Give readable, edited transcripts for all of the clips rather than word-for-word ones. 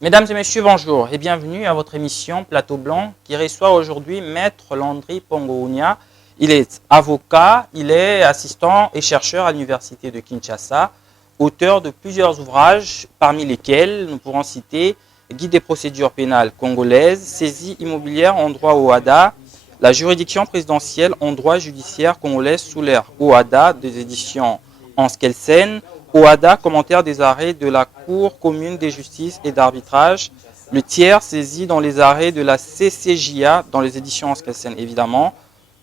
Mesdames et messieurs, bonjour et bienvenue à votre émission Plateau Blanc qui reçoit aujourd'hui Maître Landry Pongounia. Il est avocat, il est assistant et chercheur à l'Université de Kinshasa, auteur de plusieurs ouvrages parmi lesquels nous pourrons citer Guide des procédures pénales congolaises, saisie immobilière en droit OHADA, la juridiction présidentielle en droit judiciaire congolaise sous l'ère OHADA des éditions Hans Kelsen, OHADA, commentaire des arrêts de la Cour commune des justices et d'arbitrage, le tiers saisi dans les arrêts de la CCJA, dans les éditions Hans Kelsen évidemment,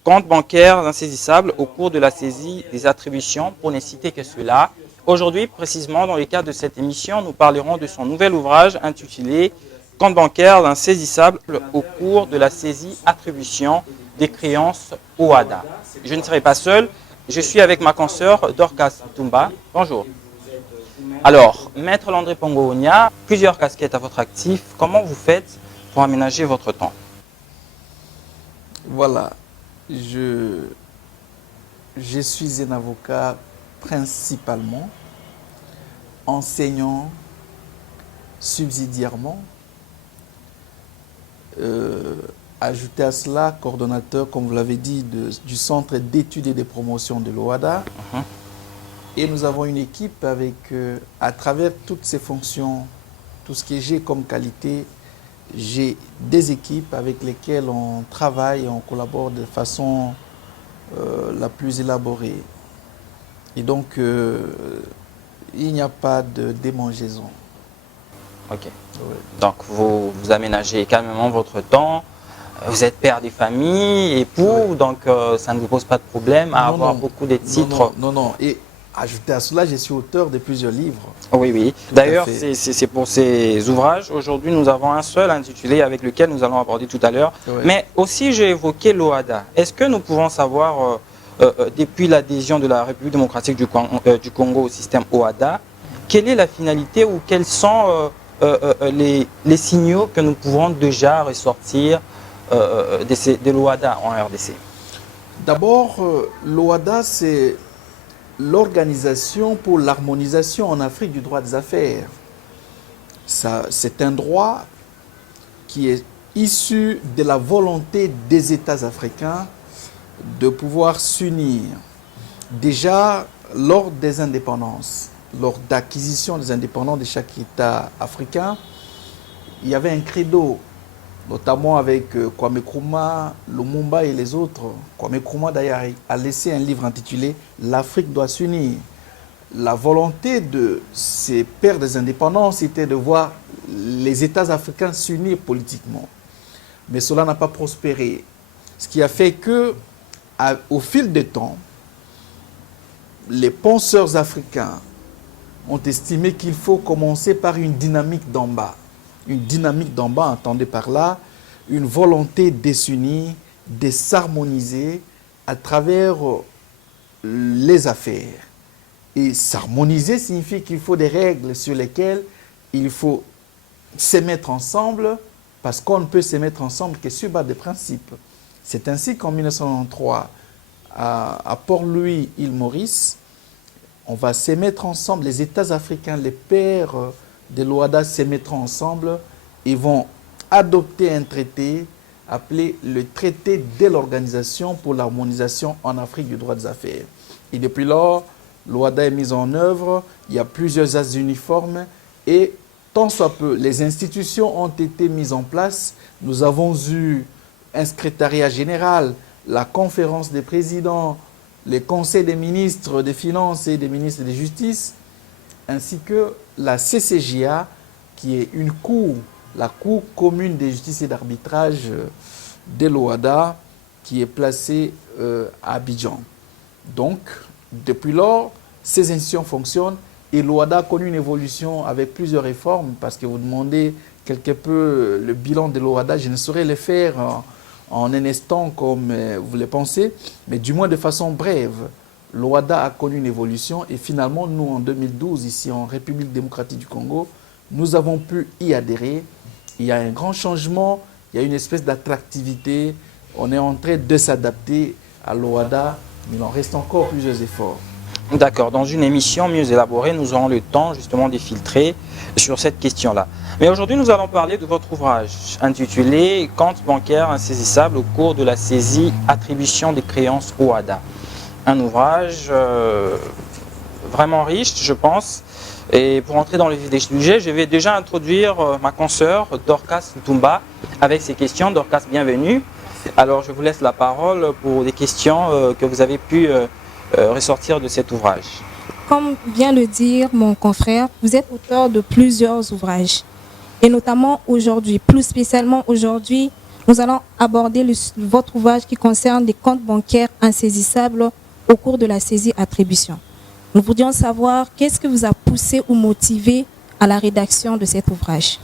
compte bancaire insaisissable au cours de la saisie des attributions, pour ne citer que cela. Aujourd'hui, précisément, dans le cadre de cette émission, nous parlerons de son nouvel ouvrage intitulé Compte bancaire insaisissable au cours de la saisie-attribution des créances OHADA. Je ne serai pas seul. Je suis avec ma consoeur Dorcas Tumba. Bonjour. Alors, Maître Landry Pongounia, plusieurs casquettes à votre actif. Comment vous faites pour aménager votre temps? Voilà, je suis un avocat principalement, enseignant subsidiairement, ajouté à cela, coordonnateur, comme vous l'avez dit, du Centre d'études et de promotion de l'OHADA. Et nous avons une équipe avec, à travers toutes ces fonctions, tout ce que j'ai comme qualité, j'ai des équipes avec lesquelles on travaille et on collabore de façon la plus élaborée. Et donc, il n'y a pas de démangeaison. Ok. Oui. Donc, vous aménagez calmement votre temps. Vous êtes père de famille, époux, oui. Donc ça ne vous pose pas de problème à avoir beaucoup de titres. Non. Et ajouté à cela, je suis auteur de plusieurs livres. Oui, oui. D'ailleurs, c'est pour ces ouvrages. Aujourd'hui, nous avons un seul intitulé avec lequel nous allons aborder tout à l'heure. Oui. Mais aussi, j'ai évoqué l'OHADA. Est-ce que nous pouvons savoir, depuis l'adhésion de la République démocratique du Congo au système OHADA, quelle est la finalité ou quels sont les signaux que nous pouvons déjà ressortir de l'OHADA en RDC? D'abord, l'OHADA, c'est l'Organisation pour l'harmonisation en Afrique du droit des affaires. C'est un droit qui est issu de la volonté des États africains de pouvoir s'unir. Déjà, lors des indépendances, lors d'acquisition des indépendances de chaque État africain, il y avait un credo, notamment avec Kwame Nkrumah, Lumumba et les autres. Kwame Nkrumah d'ailleurs a laissé un livre intitulé « L'Afrique doit s'unir ». La volonté de ces pères des indépendances était de voir les États africains s'unir politiquement. Mais cela n'a pas prospéré. Ce qui a fait que, au fil du temps, les penseurs africains ont estimé qu'il faut commencer par une dynamique d'en bas. Une dynamique d'en bas, entendez par là, une volonté de s'unir, de s'harmoniser à travers les affaires. Et s'harmoniser signifie qu'il faut des règles sur lesquelles il faut se mettre ensemble, parce qu'on ne peut se mettre ensemble que sur base des principes. C'est ainsi qu'en 1993, à Port-Louis, île Maurice, on va se mettre ensemble, les États africains, les pères de l'OHADA se mettront ensemble et vont adopter un traité appelé le traité de l'Organisation pour l'harmonisation en Afrique du droit des affaires. Et depuis lors, l'OHADA est mise en œuvre, il y a plusieurs as uniformes et tant soit peu, les institutions ont été mises en place. Nous avons eu un secrétariat général, la conférence des présidents, les conseils des ministres des Finances et des ministres de Justice, ainsi que la CCJA, qui est une cour, la Cour commune de justice et d'arbitrage de l'OHADA, qui est placée à Abidjan. Donc, depuis lors, ces institutions fonctionnent et l'OHADA a connu une évolution avec plusieurs réformes, parce que vous demandez quelque peu le bilan de l'OHADA, je ne saurais le faire en un instant comme vous le pensez, mais du moins de façon brève. L'OHADA a connu une évolution et finalement, nous, en 2012, ici en République démocratique du Congo, nous avons pu y adhérer. Il y a un grand changement, il y a une espèce d'attractivité. On est en train de s'adapter à l'OHADA, mais il en reste encore plusieurs efforts. D'accord, dans une émission mieux élaborée, nous aurons le temps justement de filtrer sur cette question-là. Mais aujourd'hui, nous allons parler de votre ouvrage intitulé Compte bancaire insaisissable au cours de la saisie attribution des créances OHADA. Un ouvrage vraiment riche, je pense. Et pour entrer dans le vif des sujets, je vais déjà introduire ma consoeur Dorcas Ntumba avec ses questions. Dorcas, bienvenue. Alors, je vous laisse la parole pour des questions que vous avez pu ressortir de cet ouvrage. Comme vient de dire mon confrère, vous êtes auteur de plusieurs ouvrages. Et notamment aujourd'hui, plus spécialement aujourd'hui, nous allons aborder votre ouvrage qui concerne les comptes bancaires insaisissables au cours de la saisie-attribution. Nous voudrions savoir qu'est-ce qui vous a poussé ou motivé à la rédaction de cet ouvrage.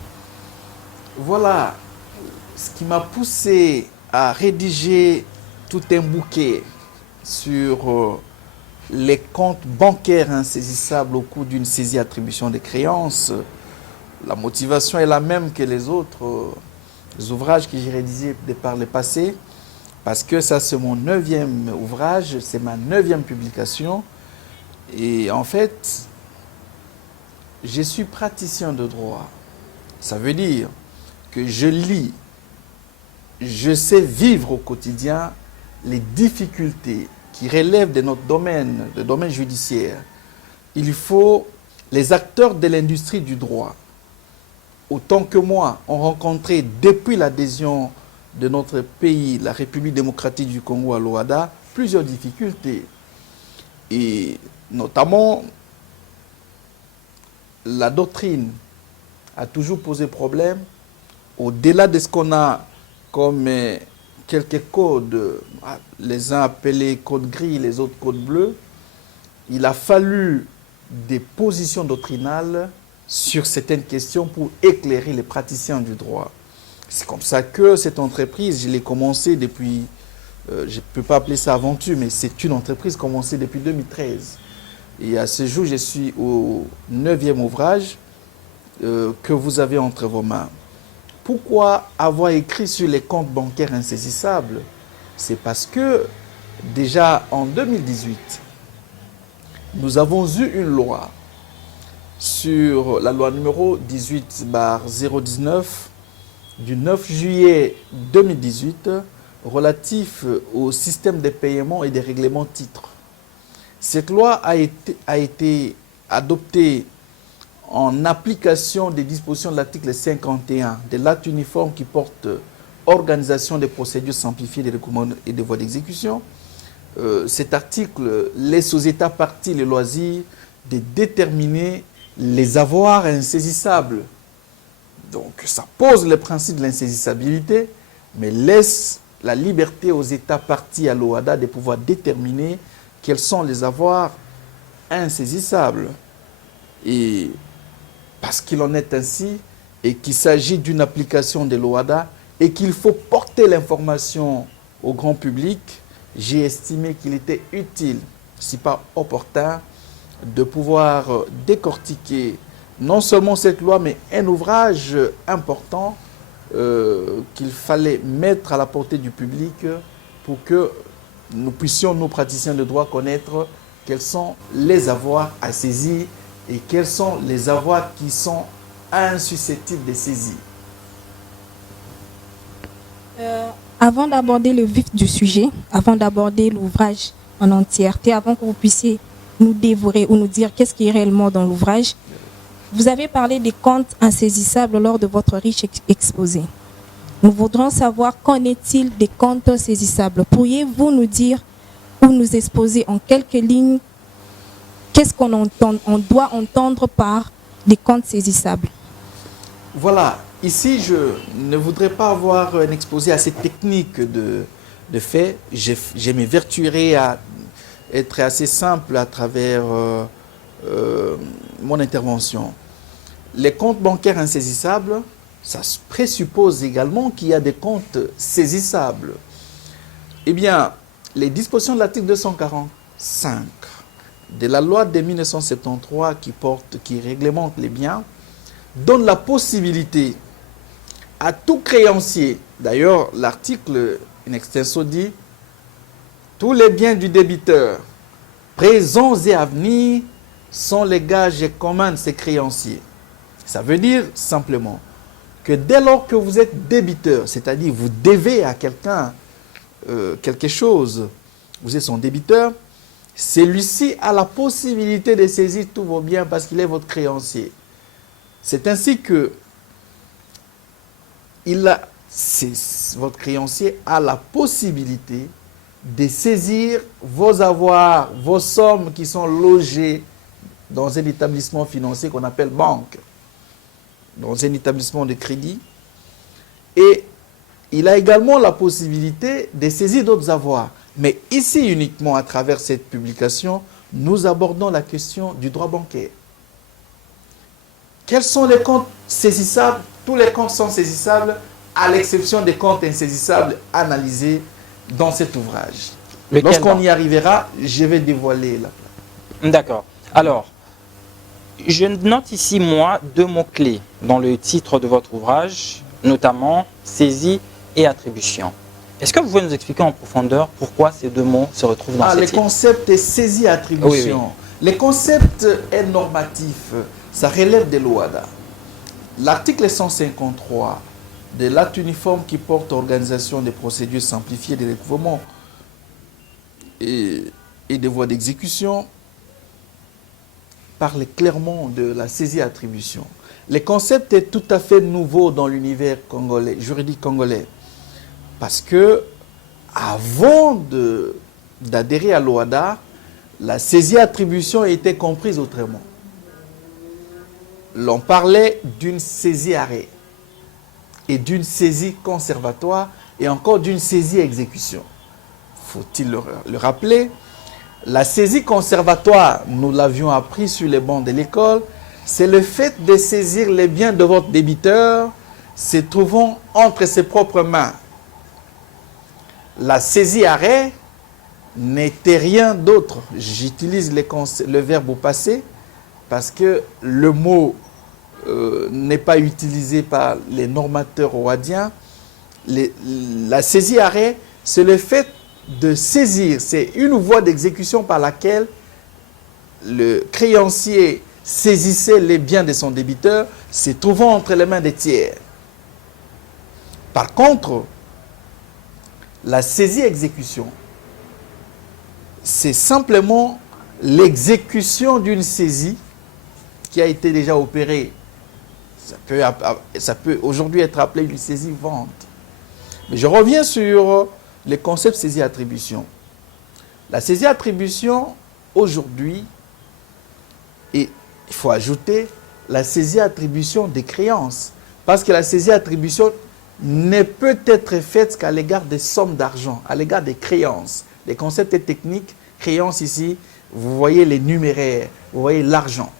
Voilà ce qui m'a poussé à rédiger tout un bouquet sur les comptes bancaires insaisissables au cours d'une saisie-attribution des créances. La motivation est la même que les autres ouvrages que j'ai rédigés par le passé, parce que ça c'est mon 9e ouvrage, c'est ma 9e publication. Et en fait, je suis praticien de droit. Ça veut dire que je lis, je sais vivre au quotidien les difficultés qui relèvent de notre domaine, le domaine judiciaire. Il faut, les acteurs de l'industrie du droit, autant que moi, ont rencontré depuis l'adhésion de notre pays, la République démocratique du Congo à l'OHADA, plusieurs difficultés. Et notamment, la doctrine a toujours posé problème. Au-delà de ce qu'on a comme quelques codes, les uns appelés codes gris, les autres codes bleus, il a fallu des positions doctrinales sur certaines questions pour éclairer les praticiens du droit. C'est comme ça que cette entreprise, je l'ai commencée depuis, je ne peux pas appeler ça aventure, mais c'est une entreprise commencée depuis 2013. Et à ce jour, je suis au 9e ouvrage que vous avez entre vos mains. Pourquoi avoir écrit sur les comptes bancaires insaisissables? C'est parce que déjà en 2018, nous avons eu une loi sur la loi numéro 18/019 du 9 juillet 2018 relatif au système de paiement et des règlements titres. Cette loi a été adoptée en application des dispositions de l'article 51 de l'acte uniforme qui porte organisation des procédures simplifiées des recouvrements et des voies d'exécution. Cet article laisse aux États parties le loisir de déterminer les avoirs insaisissables. Donc ça pose le principe de l'insaisissabilité, mais laisse la liberté aux États parties à l'OHADA de pouvoir déterminer quels sont les avoirs insaisissables. Et parce qu'il en est ainsi et qu'il s'agit d'une application de l'OHADA et qu'il faut porter l'information au grand public, j'ai estimé qu'il était utile, si pas opportun, de pouvoir décortiquer non seulement cette loi, mais un ouvrage important qu'il fallait mettre à la portée du public pour que nous puissions, nous praticiens de droit, connaître quels sont les avoirs à saisir et quels sont les avoirs qui sont insusceptibles de saisie. Avant d'aborder le vif du sujet, avant d'aborder l'ouvrage en entièreté, avant que vous puissiez nous dévorer ou nous dire qu'est-ce qui est réellement dans l'ouvrage, vous avez parlé des comptes insaisissables lors de votre riche exposé. Nous voudrons savoir qu'en est-il des comptes saisissables. Pourriez-vous nous dire ou nous exposer en quelques lignes qu'est-ce qu'on entend, on doit entendre par des comptes saisissables? Voilà, ici je ne voudrais pas avoir un exposé assez technique de fait. Je m'évertuerai à être assez simple à travers mon intervention. Les comptes bancaires insaisissables, ça présuppose également qu'il y a des comptes saisissables. Eh bien, les dispositions de l'article 245 de la loi de 1973 qui réglemente les biens donne la possibilité à tout créancier, d'ailleurs l'article in extenso dit tous les biens du débiteur présents et à venir sont les gages communs de ces créanciers. Ça veut dire simplement que dès lors que vous êtes débiteur, c'est-à-dire vous devez à quelqu'un quelque chose, vous êtes son débiteur, celui-ci a la possibilité de saisir tous vos biens parce qu'il est votre créancier. C'est ainsi que votre créancier a la possibilité de saisir vos avoirs, vos sommes qui sont logées dans un établissement financier qu'on appelle banque, dans un établissement de crédit. Et il a également la possibilité de saisir d'autres avoirs. Mais ici uniquement, à travers cette publication, nous abordons la question du droit bancaire. Quels sont les comptes saisissables? Tous les comptes sont saisissables, à l'exception des comptes insaisissables analysés dans cet ouvrage. Lorsqu'on y arrivera, je vais dévoiler la place. D'accord. Alors, je note ici, moi, 2 mots-clés dans le titre de votre ouvrage, notamment saisie et attribution. Est-ce que vous pouvez nous expliquer en profondeur pourquoi ces 2 mots se retrouvent dans ce titre? Le concept est saisie et attribution. Oui, oui. Le concept est normatif, ça relève de l'OHADA. L'article 153 de l'acte uniforme qui porte organisation des procédures simplifiées de recouvrement et des voies d'exécution parle clairement de la saisie-attribution. Le concept est tout à fait nouveau dans l'univers congolais, juridique congolais. Parce que, avant d'adhérer à l'OHADA, la saisie-attribution était comprise autrement. L'on parlait d'une saisie-arrêt et d'une saisie conservatoire et encore d'une saisie-exécution. Faut-il le rappeler? La saisie conservatoire, nous l'avions appris sur les bancs de l'école, c'est le fait de saisir les biens de votre débiteur se trouvant entre ses propres mains. La saisie-arrêt n'était rien d'autre. J'utilise le verbe au passé parce que le mot n'est pas utilisé par les normateurs ouadiens. La saisie-arrêt, c'est le fait de saisir. C'est une voie d'exécution par laquelle le créancier saisissait les biens de son débiteur, se trouvant entre les mains des tiers. Par contre, la saisie-exécution, c'est simplement l'exécution d'une saisie qui a été déjà opérée. Ça peut aujourd'hui être appelé une saisie-vente. Mais je reviens sur le concept saisie-attribution. La saisie-attribution, aujourd'hui, et il faut ajouter la saisie-attribution des créances. Parce que la saisie-attribution ne peut être faite qu'à l'égard des sommes d'argent, à l'égard des créances. Les concepts techniques, créances ici, vous voyez les numéraires, vous voyez l'argent.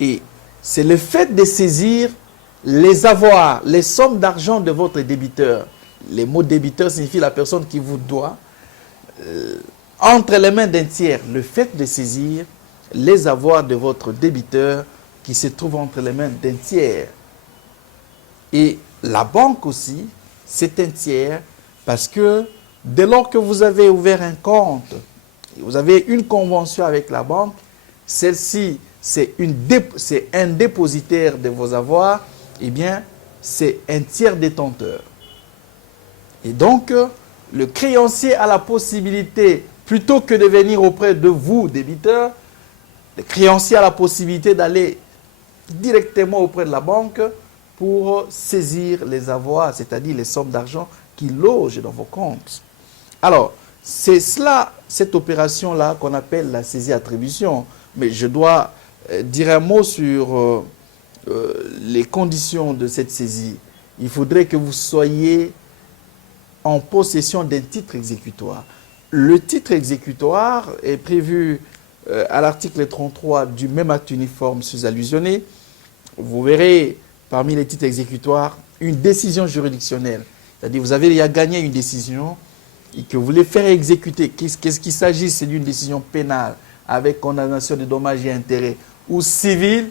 Et c'est le fait de saisir les avoirs, les sommes d'argent de votre débiteur. Les mots débiteur signifient la personne qui vous doit. Entre les mains d'un tiers, le fait de saisir les avoirs de votre débiteur qui se trouvent entre les mains d'un tiers. Et la banque aussi, c'est un tiers parce que dès lors que vous avez ouvert un compte, vous avez une convention avec la banque, celle-ci, c'est un dépositaire de vos avoirs, eh bien, c'est un tiers détenteur. Et donc, le créancier a la possibilité, plutôt que de venir auprès de vous, débiteur, le créancier a la possibilité d'aller directement auprès de la banque pour saisir les avoirs, c'est-à-dire les sommes d'argent qui logent dans vos comptes. Alors, c'est cela, cette opération-là qu'on appelle la saisie-attribution. Mais je dois dire un mot sur les conditions de cette saisie. Il faudrait que vous soyez en possession d'un titre exécutoire. Le titre exécutoire est prévu à l'article 33 du même acte uniforme sus-allusionné. Vous verrez parmi les titres exécutoires une décision juridictionnelle. C'est-à-dire vous avez déjà gagné une décision et que vous voulez faire exécuter. Qu'est-ce qu'il s'agit? C'est d'une décision pénale avec condamnation de dommages et intérêts ou civile,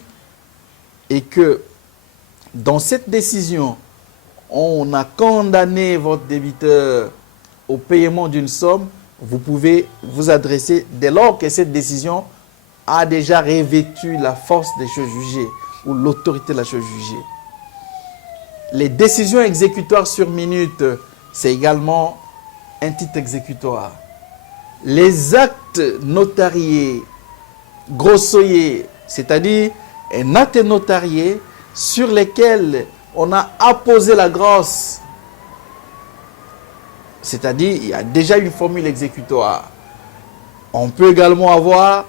et que dans cette décision, on a condamné votre débiteur au paiement d'une somme, vous pouvez vous adresser dès lors que cette décision a déjà revêtu la force des choses jugées ou l'autorité de la chose jugée. Les décisions exécutoires sur minute, c'est également un titre exécutoire. Les actes notariés, grossoyés, c'est-à-dire un acte notarié sur lesquels on a apposé la grâce, c'est-à-dire il y a déjà une formule exécutoire. On peut également avoir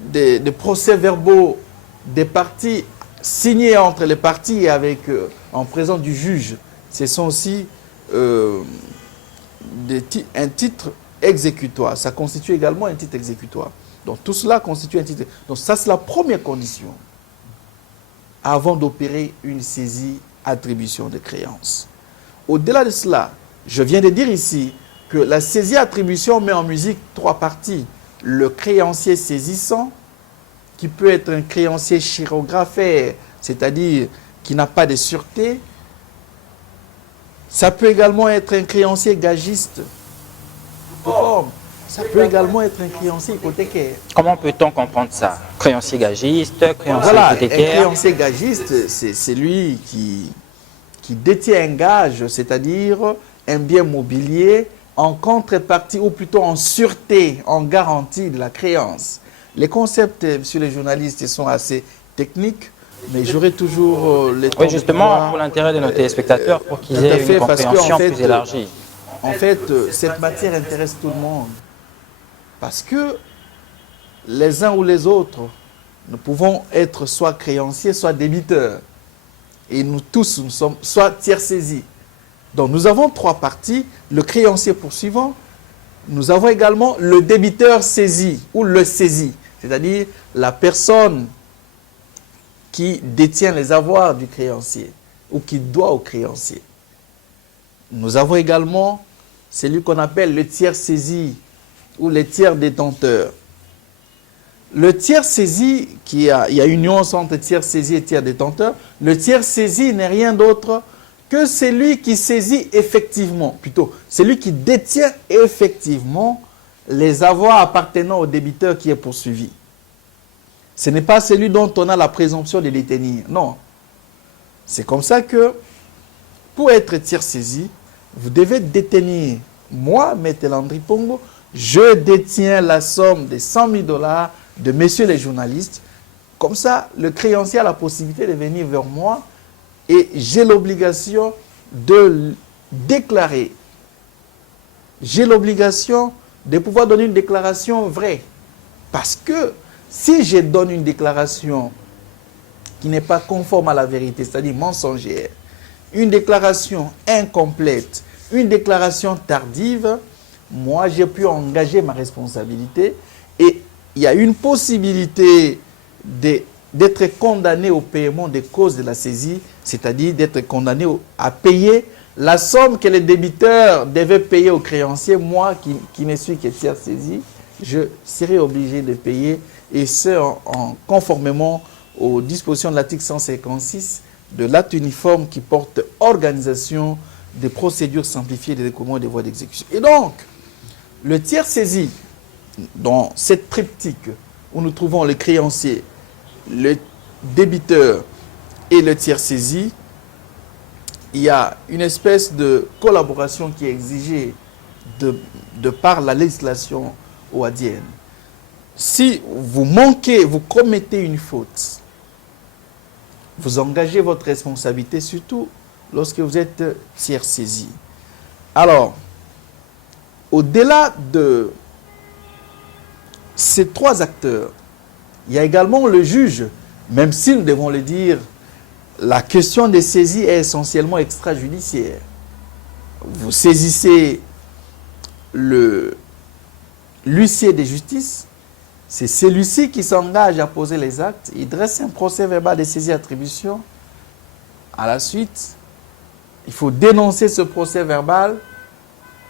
des procès-verbaux des parties signés entre les parties et avec, en présence du juge. Ce sont aussi un titre exécutoire. Ça constitue également un titre exécutoire. Donc tout cela constitue un titre. Donc ça, c'est la première condition avant d'opérer une saisie attribution de créances. Au-delà de cela, je viens de dire ici que la saisie attribution met en musique trois parties. Le créancier saisissant, qui peut être un créancier chirographaire, c'est-à-dire qui n'a pas de sûreté. Ça peut également être un créancier gagiste. Ça peut également être un créancier hypothécaire. Comment peut-on comprendre ça? Créancier gagiste, créancier Voilà, un hypothécaire. créancier gagiste, c'est celui qui détient un gage, c'est-à-dire un bien mobilier en contrepartie ou plutôt en sûreté, en garantie de la créance. Les concepts, monsieur les journalistes, sont assez techniques, mais j'aurai toujours le temps. Oui, justement, pour l'intérêt de nos téléspectateurs, pour qu'ils aient une compréhension plus élargie. En fait, cette matière intéresse tout le monde. Parce que les uns ou les autres, nous pouvons être soit créanciers, soit débiteurs. Et nous tous, nous sommes soit tiers saisis. Donc nous avons trois parties. Le créancier poursuivant. Nous avons également le débiteur saisi ou le saisi. C'est-à-dire la personne qui détient les avoirs du créancier ou qui doit au créancier. Nous avons également celui qu'on appelle le tiers saisi ou les tiers détenteurs. Le tiers saisi, il y a une nuance entre tiers saisi et tiers détenteur. Le tiers saisi n'est rien d'autre que celui qui saisit effectivement, plutôt celui qui détient effectivement les avoirs appartenant au débiteur qui est poursuivi. Ce n'est pas celui dont on a la présomption de détenir. Non. C'est comme ça que, pour être tiers saisi, vous devez détenir. Moi, Maître Landry Pongo, je détiens la somme de 100 000 $ de messieurs les journalistes. Comme ça, le créancier a la possibilité de venir vers moi et j'ai l'obligation de déclarer. J'ai l'obligation de pouvoir donner une déclaration vraie. Parce que si je donne une déclaration qui n'est pas conforme à la vérité, c'est-à-dire mensongère, une déclaration incomplète, une déclaration tardive, moi j'ai pu engager ma responsabilité et il y a une possibilité d'être condamné au paiement des causes de la saisie, c'est-à-dire d'être condamné à payer la somme que les débiteurs devaient payer aux créanciers. Moi qui ne suis que tiers saisi, je serai obligé de payer, et ce conformément aux dispositions de l'article 156 de l'acte uniforme qui porte organisation des procédures simplifiées de recouvrement des voies d'exécution. Et donc, le tiers saisi, dans cette triptyque où nous trouvons le créancier, le débiteur et le tiers saisi, il y a une espèce de collaboration qui est exigée de par la législation ouadienne. Si vous manquez, vous commettez une faute, vous engagez votre responsabilité, surtout lorsque vous êtes tiers saisi. Alors, au-delà de ces trois acteurs, il y a également le juge, même si nous devons le dire, la question des saisies est essentiellement extrajudiciaire. Vous saisissez l'huissier de justice, c'est celui-ci qui s'engage à poser les actes, il dresse un procès verbal de saisie attribution. À la suite, il faut dénoncer ce procès verbal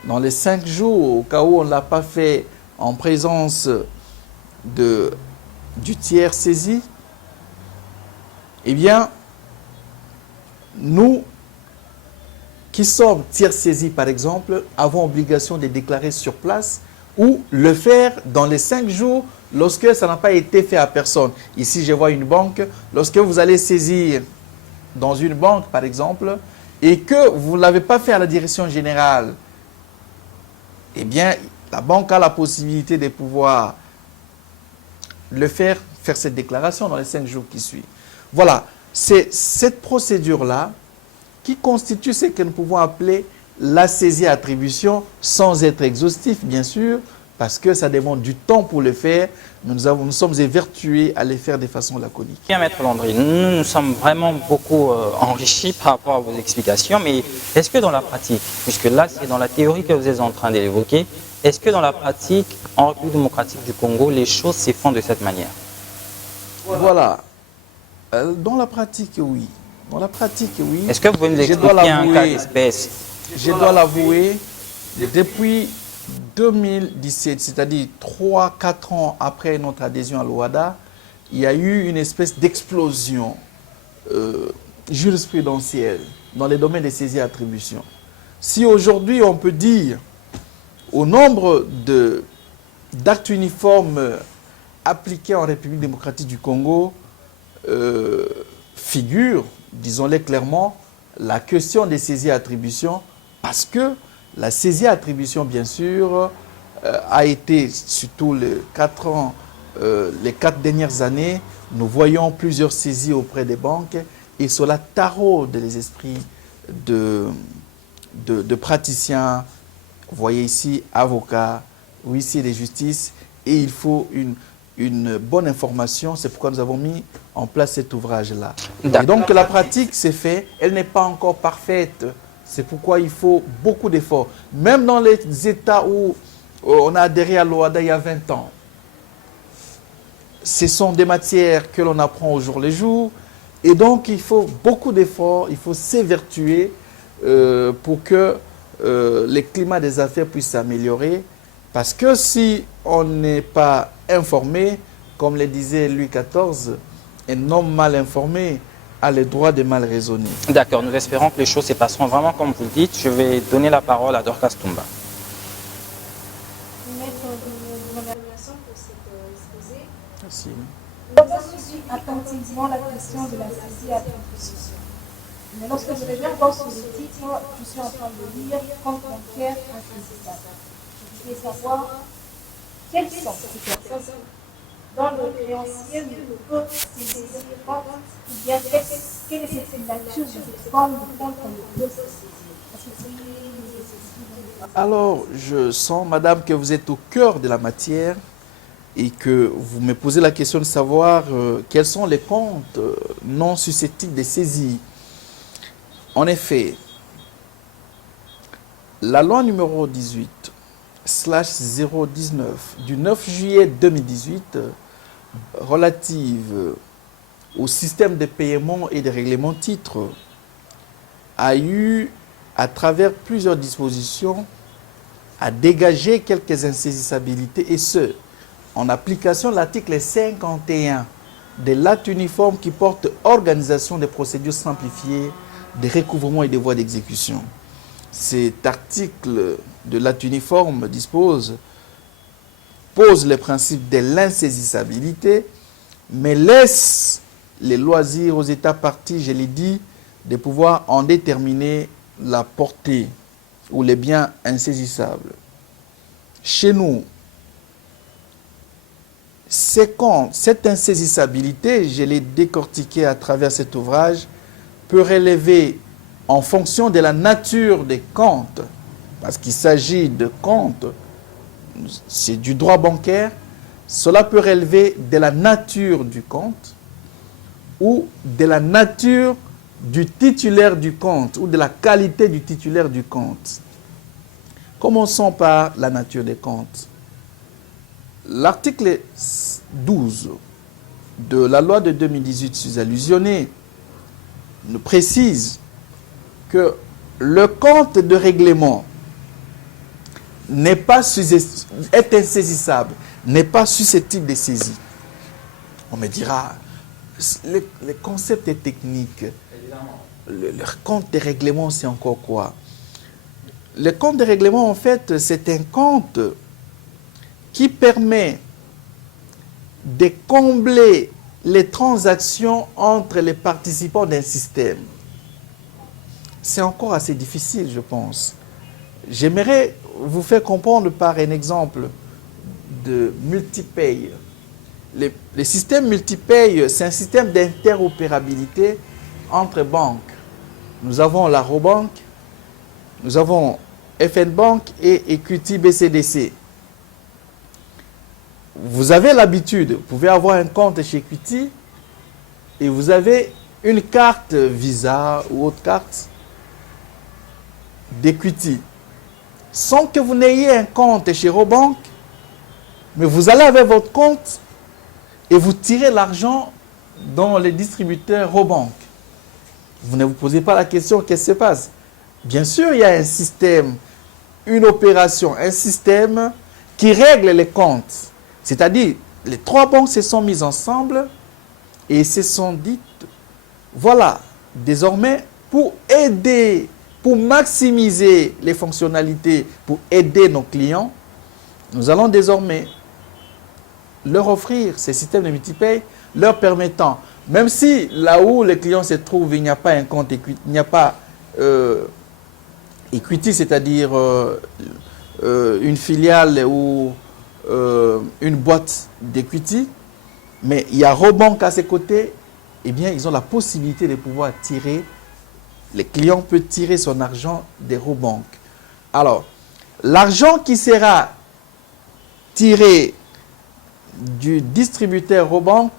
dans les 5 jours, au cas où on ne l'a pas fait en présence du tiers saisi. Eh bien, nous qui sont tiers saisis, par exemple, avons obligation de déclarer sur place ou le faire dans les 5 jours lorsque ça n'a pas été fait à personne. Ici, je vois une banque. Lorsque vous allez saisir dans une banque, par exemple, et que vous ne l'avez pas fait à la direction générale, eh bien, la banque a la possibilité de pouvoir le faire cette déclaration dans les 5 jours qui suivent. Voilà, c'est cette procédure-là qui constitue ce que nous pouvons appeler la saisie-attribution, sans être exhaustif, bien sûr, parce que ça demande du temps pour le faire. Nous sommes évertués à les faire de façon laconique. Bien, Maître Landry, nous sommes vraiment beaucoup enrichis par rapport à vos explications, mais est-ce que dans la pratique, puisque là c'est dans la théorie que vous êtes en train d'évoquer, est-ce que dans la pratique, en République démocratique du Congo, les choses se font de cette manière? Voilà. Dans la pratique, oui. Dans la pratique, oui. Est-ce que vous pouvez nous expliquer un cas d'espèce? Je dois l'avouer, depuis 2017, c'est-à-dire 3-4 ans après notre adhésion à l'OADA, il y a eu une espèce d'explosion jurisprudentielle dans les domaines des saisies et attributions. Si aujourd'hui on peut dire au nombre d'actes uniformes appliqués en République démocratique du Congo, figure, disons-le clairement, la question des saisies et attributions, parce que la saisie et attribution, bien sûr, a été, surtout les 4 ans, les 4 dernières années, nous voyons plusieurs saisies auprès des banques et cela taraude les esprits de praticiens, vous voyez ici, avocats, huissiers de justice, et il faut une bonne information, c'est pourquoi nous avons mis en place cet ouvrage-là. Et donc la pratique s'est faite, elle n'est pas encore parfaite, c'est pourquoi il faut beaucoup d'efforts. Même dans les États où on a adhéré à l'OADA il y a 20 ans, ce sont des matières que l'on apprend au jour le jour, et donc il faut beaucoup d'efforts, il faut s'évertuer pour que le climat des affaires puisse s'améliorer, parce que si on n'est pas informé, comme le disait Louis XIV, un homme mal informé a le droit de mal raisonner. D'accord, nous espérons que les choses se passeront vraiment comme vous le dites. Je vais donner la parole à Dorcas Toumba. Maître, de l'évaluation pour cet exposé. Merci. Nous avons suivi attentivement la question de la saisie à attribution. Mais lorsque je reviens encore sur le titre, je suis en train de lire compte bancaire insaisissable. Je voudrais savoir quelles sont ces personnes dont le créancier ne peut saisir compte, ou bien quelle est cette nature de cette forme de compte qu'on ne peut saisir. Parce que c'est Alors, je sens, madame, que vous êtes au cœur de la matière et que vous me posez la question de savoir quels sont les comptes non susceptibles de saisie. En effet, la loi numéro 18/019 du 9 juillet 2018 relative au système de paiement et de règlement de titres a eu, à travers plusieurs dispositions, à dégager quelques insaisissabilités, et ce, en application de l'article 51 de l'acte uniforme qui porte organisation des procédures simplifiées de recouvrement et des voies d'exécution. Cet article de l'acte uniforme pose le principe de l'insaisissabilité, mais laisse les loisirs aux États parties, je l'ai dit, de pouvoir en déterminer la portée ou les biens insaisissables. Chez nous, cette insaisissabilité, je l'ai décortiquée à travers cet ouvrage, peut relever en fonction de la nature des comptes, parce qu'il s'agit de comptes, c'est du droit bancaire, cela peut relever de la nature du compte ou de la nature du titulaire du compte ou de la qualité du titulaire du compte. Commençons par la nature des comptes. L'article 12 de la loi de 2018 sus-allusionnée nous précise que le compte de règlement est insaisissable, n'est pas susceptible de saisie. On me dira, le concept est technique. Le compte de règlement, c'est encore quoi? le compte de règlement, en fait, c'est un compte qui permet de combler les transactions entre les participants d'un système. C'est encore assez difficile, je pense. J'aimerais vous faire comprendre par un exemple de multipaye. Les systèmes multipaye, c'est un système d'interopérabilité entre banques. Nous avons la Robank, nous avons FN Bank et Equity BCDC. Vous avez l'habitude, vous pouvez avoir un compte chez Equity et vous avez une carte Visa ou autre carte d'Equity. Sans que vous n'ayez un compte chez Robank, mais vous allez avec votre compte et vous tirez l'argent dans les distributeurs Robank. Vous ne vous posez pas la question, qu'est-ce qui se passe? Bien sûr, il y a un système, une opération, un système qui règle les comptes. C'est-à-dire, les trois banques se sont mises ensemble et se sont dites, voilà, désormais, pour aider, pour maximiser les fonctionnalités, pour aider nos clients, nous allons désormais leur offrir ces systèmes de multipaye, leur permettant, même si là où les clients se trouvent, il n'y a pas un compte Equity, il n'y a pas Equity, c'est-à-dire une filiale ou une boîte d'Equity, mais il y a Robank à ses côtés, eh bien, ils ont la possibilité de pouvoir tirer, les clients peuvent tirer son argent des Robank. Alors, l'argent qui sera tiré du distributeur Robank,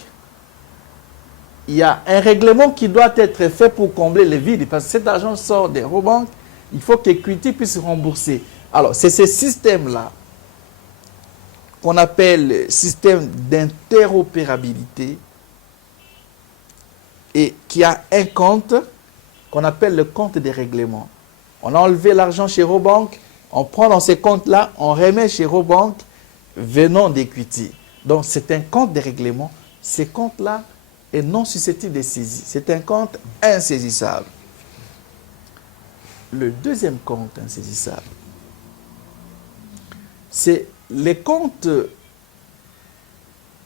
il y a un règlement qui doit être fait pour combler les vides, parce que cet argent sort des Robank, il faut qu'Equity puisse rembourser. Alors, c'est ce système-là qu'on appelle système d'interopérabilité et qui a un compte qu'on appelle le compte des règlements. On a enlevé l'argent chez Robank, on prend dans ces comptes-là, on remet chez Robank venant d'Equity. Donc, c'est un compte de règlement. Ces comptes-là est non susceptible de saisie. C'est un compte insaisissable. Le deuxième compte insaisissable, c'est les comptes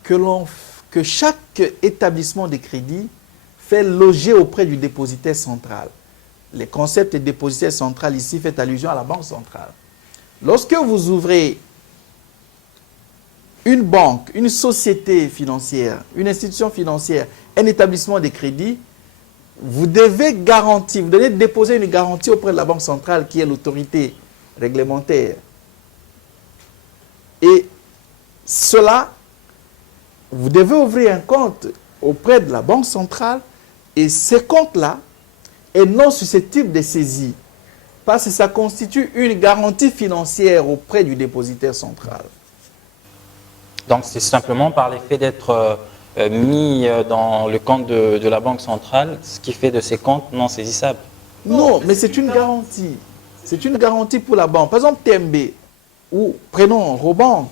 que chaque établissement de crédit fait loger auprès du dépositaire central. Le concept de dépositaire central ici fait allusion à la banque centrale. Lorsque vous ouvrez une banque, une société financière, une institution financière, un établissement de crédit, vous devez garantir, vous devez déposer une garantie auprès de la banque centrale qui est l'autorité réglementaire. Et cela, vous devez ouvrir un compte auprès de la banque centrale et ce compte-là est non susceptible de saisie parce que ça constitue une garantie financière auprès du dépositaire central. Donc, c'est simplement par l'effet d'être mis dans le compte de la Banque centrale, ce qui fait de ces comptes non saisissables. Non, mais c'est une garantie. C'est une garantie pour la banque. Par exemple, TMB, ou prenons Robank,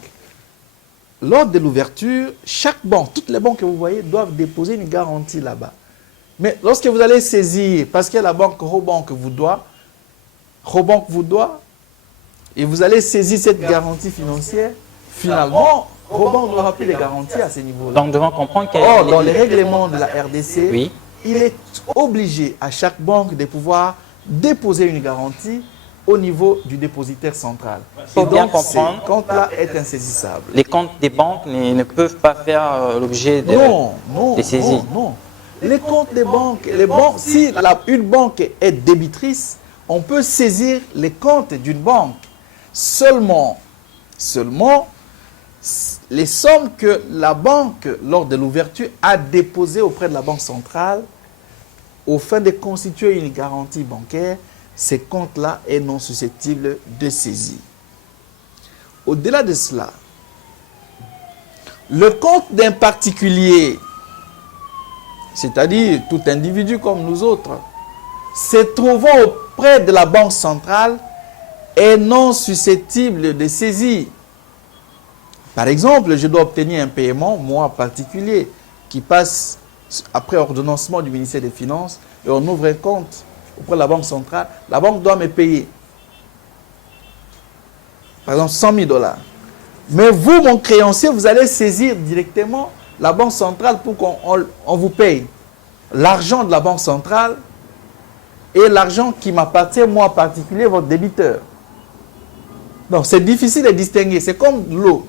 lors de l'ouverture, chaque banque, toutes les banques que vous voyez, doivent déposer une garantie là-bas. Mais lorsque vous allez saisir, parce que la banque Robank vous doit, et vous allez saisir cette garantie financière, finalement, Robank n'aura plus les garanties à ce niveau-là. Donc, nous devons comprendre qu'il y Or, dans les règlements de la RDC, oui, il est obligé à chaque banque de pouvoir déposer une garantie au niveau du dépositaire central. faut Et bien donc, comprendre. ce compte-là est insaisissable. Les comptes des banques ne peuvent pas faire l'objet des saisies. non. Les comptes des banques, si une banque est débitrice, on peut saisir les comptes d'une banque. Seulement, les sommes que la banque, lors de l'ouverture, a déposées auprès de la banque centrale, au fin de constituer une garantie bancaire, ces comptes-là sont non susceptibles de saisie. Au-delà de cela, le compte d'un particulier, c'est-à-dire tout individu comme nous autres, se trouvant auprès de la banque centrale, est non susceptible de saisie. Par exemple, je dois obtenir un paiement, moi particulier, qui passe après ordonnancement du ministère des Finances, et on ouvre un compte auprès de la Banque centrale, la banque doit me payer. par exemple 100 000 $. Mais vous, mon créancier, vous allez saisir directement la banque centrale pour qu'on vous paye l'argent de la banque centrale et l'argent qui m'appartient, moi en particulier, votre débiteur. Donc, c'est difficile de distinguer. C'est comme l'eau.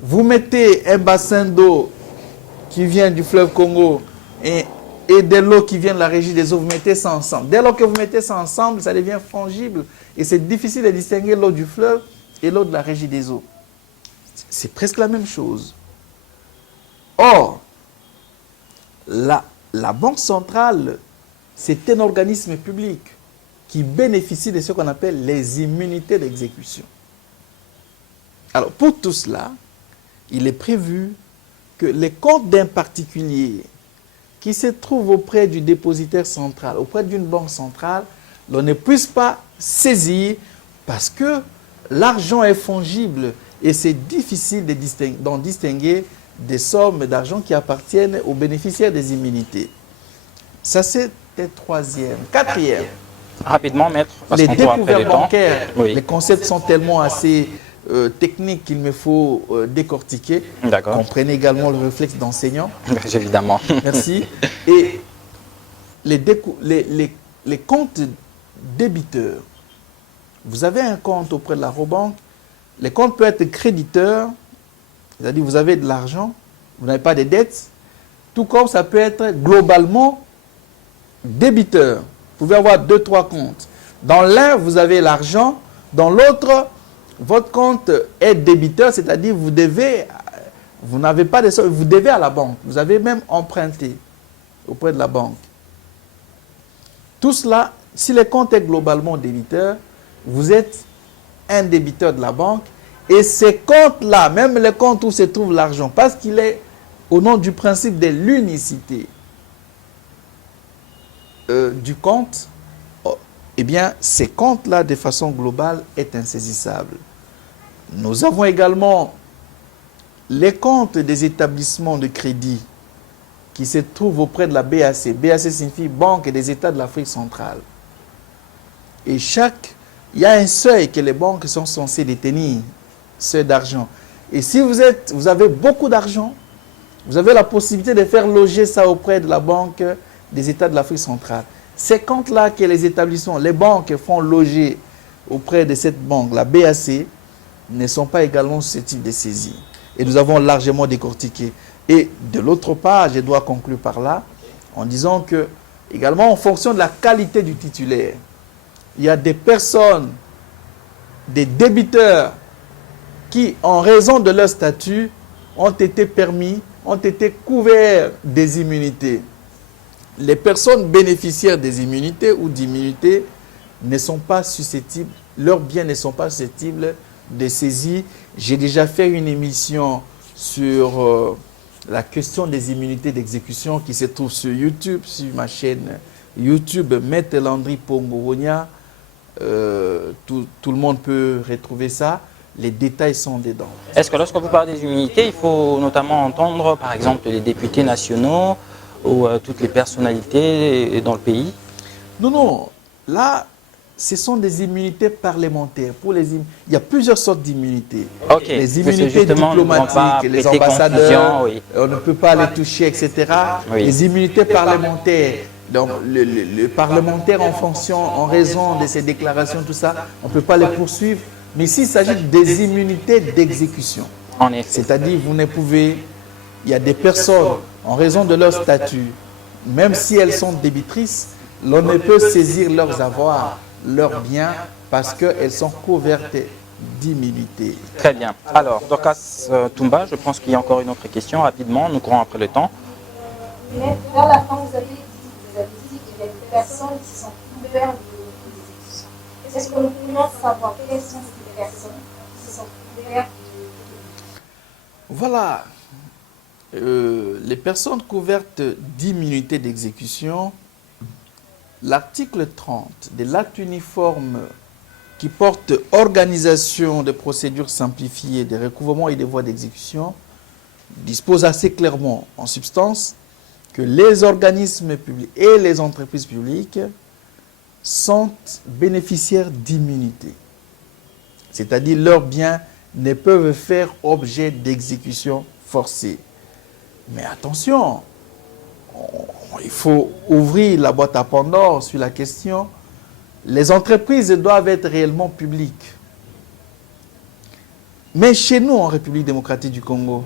Vous mettez un bassin d'eau qui vient du fleuve Congo et de l'eau qui vient de la régie des eaux, vous mettez ça ensemble. Dès lors que vous mettez ça ensemble, ça devient fongible. Et c'est difficile de distinguer l'eau du fleuve et l'eau de la régie des eaux. C'est presque la même chose. Or, la Banque centrale, c'est un organisme public qui bénéficie de ce qu'on appelle les immunités d'exécution. Alors, pour tout cela, il est prévu que les comptes d'un particulier qui se trouve auprès du dépositaire central, auprès d'une banque centrale, l'on ne puisse pas saisir parce que l'argent est fongible et c'est difficile d'en distinguer des sommes d'argent qui appartiennent aux bénéficiaires des immunités. Ça, c'était troisième. Quatrième. Rapidement, maître, parce Les qu'on court après le découvertes temps. bancaires, Oui. les concepts sont tellement assez techniques qu'il me faut décortiquer. D'accord. Comprenez également le réflexe d'enseignant. Évidemment. Merci. Et les comptes débiteurs. Vous avez un compte auprès de la Robanque. Les comptes peuvent être créditeurs, c'est-à-dire vous avez de l'argent, vous n'avez pas de dettes, tout comme ça peut être globalement débiteur. Vous pouvez avoir 2-3 comptes. Dans l'un, vous avez l'argent, dans l'autre, votre compte est débiteur, c'est-à-dire vous n'avez pas de somme, vous devez à la banque. Vous avez même emprunté auprès de la banque. Tout cela, si le compte est globalement débiteur, vous êtes un débiteur de la banque et ces comptes-là, même les comptes où se trouve l'argent, parce qu'il est au nom du principe de l'unicité du compte, eh bien, ces comptes-là, de façon globale, est insaisissable. Nous avons également les comptes des établissements de crédit qui se trouvent auprès de la BAC. BAC signifie Banque des États de l'Afrique centrale. Et il y a un seuil que les banques sont censées détenir, seuil d'argent. Et si vous avez beaucoup d'argent, vous avez la possibilité de faire loger ça auprès de la Banque des États de l'Afrique centrale. Ces comptes-là que les établissements, les banques font loger auprès de cette banque, la BAC, ne sont pas également susceptibles de saisir. Et nous avons largement décortiqué. Et de l'autre part, je dois conclure par là, en disant que, également en fonction de la qualité du titulaire, il y a des personnes, des débiteurs, qui, en raison de leur statut, ont été permis, ont été couverts des immunités. Les personnes bénéficiaires des immunités ou d'immunités ne sont pas susceptibles, leurs biens ne sont pas susceptibles de saisie. J'ai déjà fait une émission sur la question des immunités d'exécution qui se trouve sur YouTube, sur ma chaîne YouTube, Maître Landry Pongoronia. Tout le monde peut retrouver ça. Les détails sont dedans. Est-ce que lorsque vous parlez des immunités, il faut notamment entendre, par exemple, les députés nationaux ou toutes les personnalités dans le pays? Non, non. Là, ce sont des immunités parlementaires. Il y a plusieurs sortes d'immunités. Okay. Les immunités diplomatiques, les ambassadeurs, oui. On ne peut pas les toucher, etc. Oui. Les immunités parlementaires. Donc, le parlementaire, en raison de ses déclarations, tout ça, on ne peut pas les poursuivre. Mais ici, il s'agit des immunités d'exécution. En effet. C'est-à-dire, vous ne pouvez... Il y a des personnes, en raison de leur statut, même si elles sont débitrices, l'on ne peut saisir leurs avoirs, leurs biens, parce qu'elles sont couvertes d'immunité. Très bien. Alors, Dorcas Toumba, je pense qu'il y a encore une autre question. Rapidement, nous courons après le temps. Mais vers la fin, vous avez dit qu'il y a des personnes qui sont couvertes d'exécution. Est-ce que nous pouvons savoir quelles sont ces personnes qui sont couvertes Voilà. Les personnes couvertes d'immunité d'exécution, l'article 30 de l'acte uniforme qui porte organisation des procédures simplifiées des recouvrements et des voies d'exécution dispose assez clairement, en substance, que les organismes publics et les entreprises publiques sont bénéficiaires d'immunité. c'est-à-dire leurs biens ne peuvent faire objet d'exécution forcée. Mais attention, il faut ouvrir la boîte à Pandore sur la question. Les entreprises doivent être réellement publiques. Mais chez nous, en République démocratique du Congo,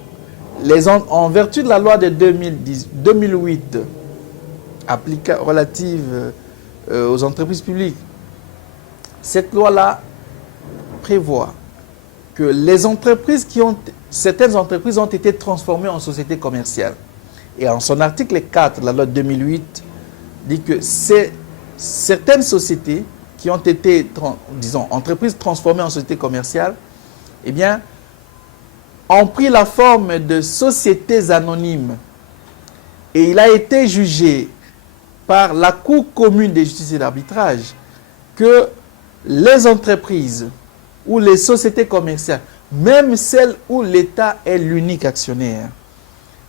en vertu de la loi de 2008 relative aux entreprises publiques, cette loi-là prévoit que certaines entreprises ont été transformées en sociétés commerciales. Et en son article 4 de la loi de 2008, dit que certaines sociétés qui ont été, disons, entreprises transformées en sociétés commerciales, eh bien, ont pris la forme de sociétés anonymes. Et il a été jugé par la Cour commune de justice et d'arbitrage que les entreprises ou les sociétés commerciales, même celles où l'État est l'unique actionnaire,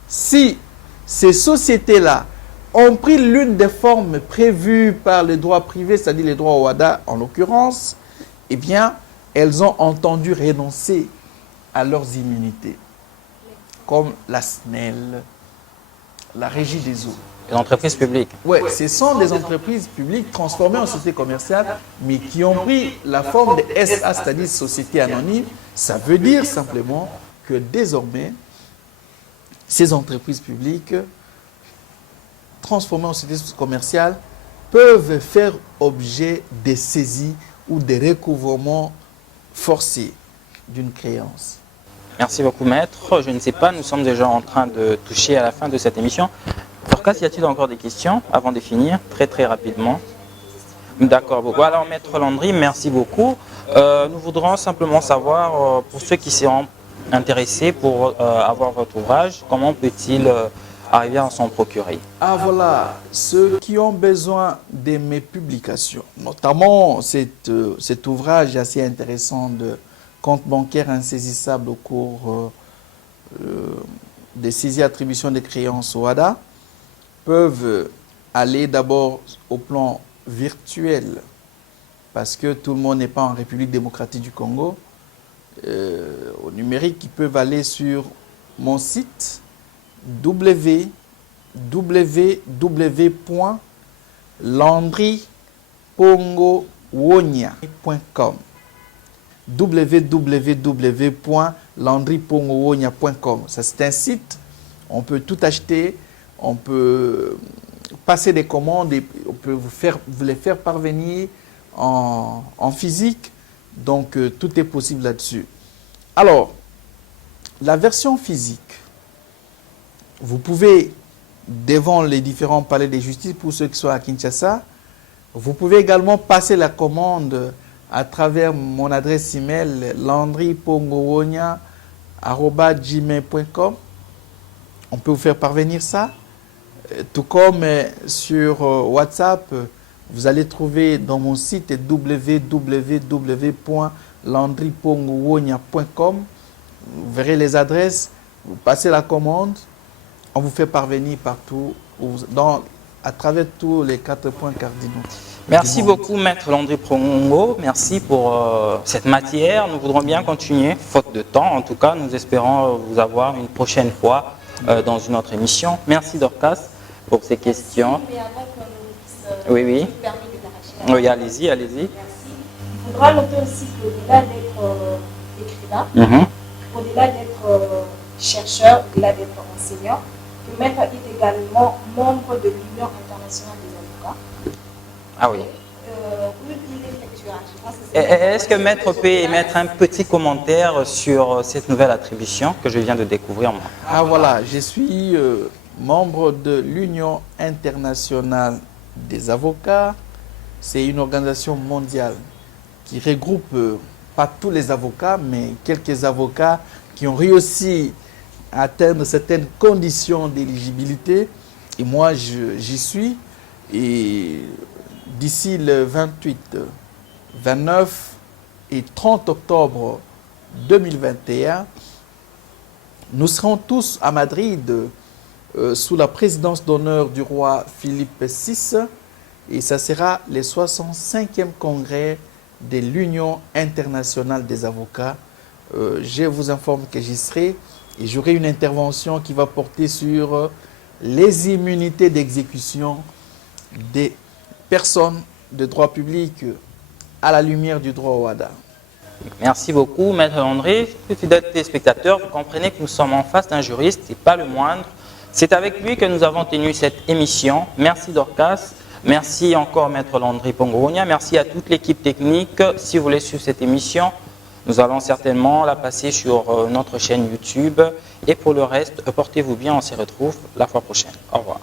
si ces sociétés-là ont pris l'une des formes prévues par le droit privé, c'est-à-dire les droits au WADA en l'occurrence, eh bien, elles ont entendu renoncer à leurs immunités, comme la SNEL, la Régie des eaux. Les entreprises publiques. Oui, ce sont des entreprises publiques transformées en sociétés commerciales, mais qui ont pris la forme de SA, c'est-à-dire société anonyme. Ça veut dire simplement que désormais, ces entreprises publiques transformées en sociétés commerciales peuvent faire objet de saisies ou de recouvrements forcés d'une créance. Merci beaucoup, maître. Je ne sais pas, nous sommes déjà en train de toucher à la fin de cette émission. Dorcas, y a-t-il encore des questions avant de finir, très rapidement? D'accord, beaucoup. Alors, maître Landry, merci beaucoup. Nous voudrons simplement savoir, pour ceux qui seront intéressés pour avoir votre ouvrage, comment peut-il arriver à s'en procurer? Ah voilà, ceux qui ont besoin de mes publications, notamment cet ouvrage assez intéressant de compte bancaire insaisissable au cours des saisies attributions des créances au WADA, peuvent aller d'abord au plan virtuel, parce que tout le monde n'est pas en République démocratique du Congo. Au numérique, ils peuvent aller sur mon site www.landrypongowonia.com www.landrypongowonia.com. Ça, c'est un site, on peut tout acheter, on peut passer des commandes et on peut vous les faire parvenir en physique. Donc, tout est possible là-dessus. Alors, la version physique, vous pouvez, devant les différents palais de justice, pour ceux qui sont à Kinshasa, vous pouvez également passer la commande à travers mon adresse email landrypongowonia@gmail.com. On peut vous faire parvenir ça. Tout comme sur WhatsApp, vous allez trouver dans mon site www.landrypongowonia.com. Vous verrez les adresses, vous passez la commande, on vous fait parvenir partout, à travers tous les 4 points cardinaux. Merci beaucoup, maître Landry Pongo. Merci pour cette matière. Nous voudrons bien continuer, faute de temps. En tout cas, nous espérons vous avoir une prochaine fois dans une autre émission. Merci, Dorcas, pour ces questions. Mais avant qu'on puisse, Oui. je me permets de t'arracher la Oui, allez-y. Merci. Il faudra noter aussi qu'au-delà d'être écrivain, au-delà d'être chercheur, au-delà d'être enseignant, que Maître est également membre de l'Union internationale des avocats. Ah oui. Où il effectuera, je pense que c'est Est-ce que maître peut émettre un petit commentaire sur cette nouvelle attribution que je viens de découvrir moi? Ah voilà, je suis membre de l'Union internationale des avocats. C'est une organisation mondiale qui regroupe pas tous les avocats, mais quelques avocats qui ont réussi à atteindre certaines conditions d'éligibilité. Et moi, j'y suis. Et d'ici le 28, 29 et 30 octobre 2021, nous serons tous à Madrid sous la présidence d'honneur du roi Philippe VI, et ça sera le 65e congrès de l'Union internationale des avocats. Je vous informe que j'y serai et j'aurai une intervention qui va porter sur les immunités d'exécution des personnes de droit public à la lumière du droit au HADA. Merci beaucoup, Maître Landry. Fidèles téléspectateurs, vous comprenez que nous sommes en face d'un juriste et pas le moindre. C'est avec lui que nous avons tenu cette émission. Merci Dorcas. Merci encore Maître Landry Pongounia. Merci à toute l'équipe technique. Si vous voulez suivre cette émission, nous allons certainement la passer sur notre chaîne YouTube. Et pour le reste, portez-vous bien. On se retrouve la fois prochaine. Au revoir.